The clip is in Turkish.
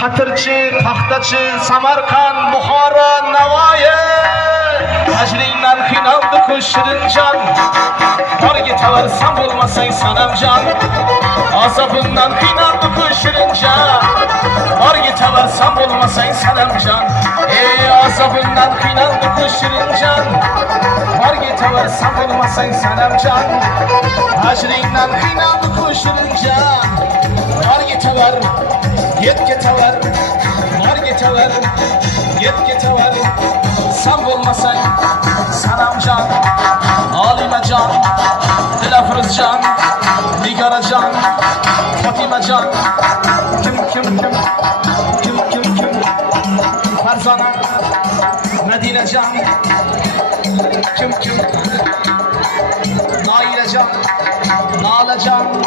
Hatırçı, taxtaçı, Samarkand, Buxoro, Navoiy. Ajringdan qiynaldi ku Shirinjon. Borga tavarsam bo'lmasang sanamjon. Azobimdan qiynaldi ku Shirinjon. Borga tavarsam bo'lmasang sanamjon. Ey azobimdan qiynaldi ku Shirinjon. Borga tavarsam bo'lmasang sanamjon. Ajringdan qiynaldi ku Shirinjon. Borga tavar, yetga tavar, borga tavar, yetga tavar. Sen bulmasan Sanamcan, Alimecan, Dilafruzcan, Nigaracan, Fatimecan. Kim Farzana, Medinecan. Kim Nailecan, Nalecan.